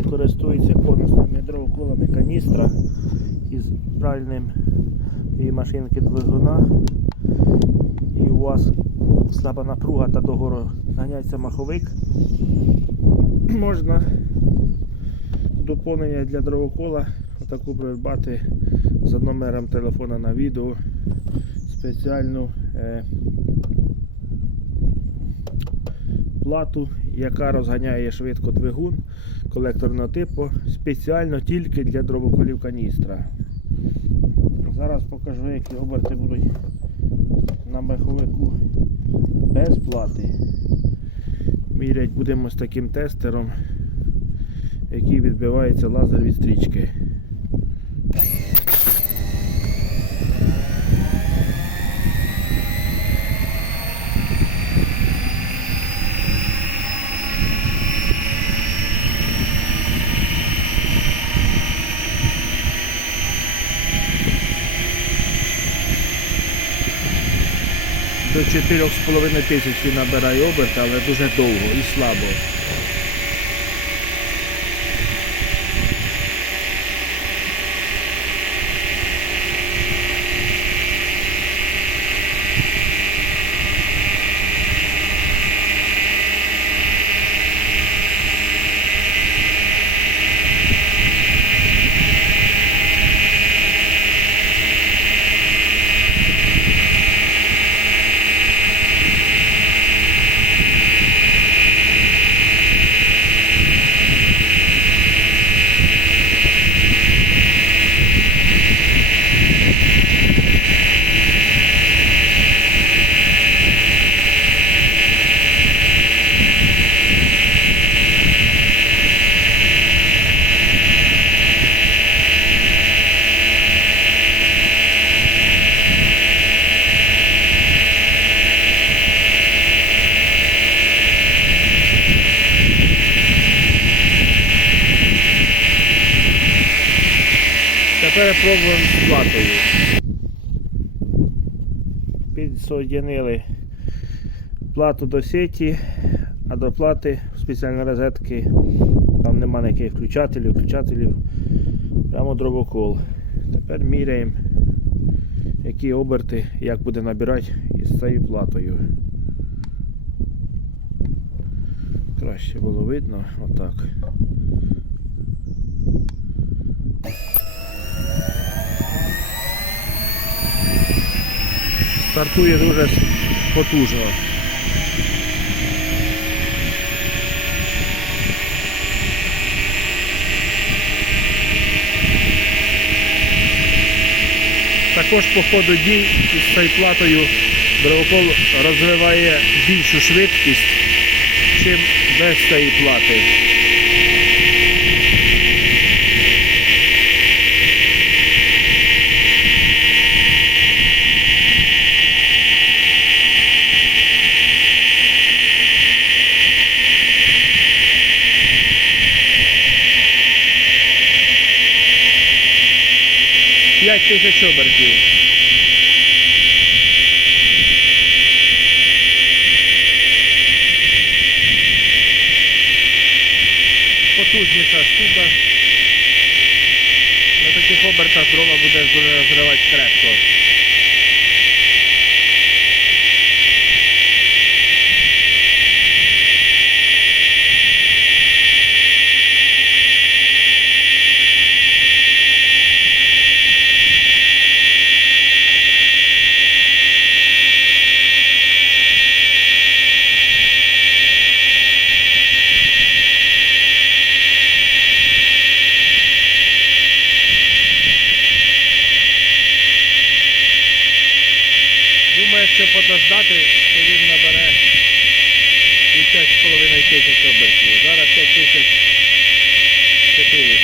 хто користується конусними дровоколами каністра із правильним і машинки двигуна, і у вас слаба напруга та догору ганяється маховик, можна доповнення для дровокола отаку придбати за номером телефона на відео. Спеціальну е, плату, яка розганяє швидко двигун колекторного типу спеціально тільки для дробоколів каністра. Зараз покажу, які оберти будуть на меховику без плати. Мірять будемо з таким тестером, який відбивається лазер від стрічки. До 4,5 тисяч він набирає оберт, але дуже довго і слабо. Тепер пробуємо з платою. Підсоєдинили плату до сеті, а до плати спеціальні розетки. Там нема ніяких включателів, включателів. Прямо дробокол. Тепер міряємо, які оберти, як буде набирати із цією платою. Краще було видно, отак. Стартує дуже потужно. Також по ходу дій із цією платою дровокол розвиває більшу швидкість, чим без цієї плати. П'ять тисяч обертів. Потужніша штука. На таких обертах дрова буде зривати крепко. але якщо подождати, то він набере 5,5 тисяч обертів. Зараз 5 тисяч 400.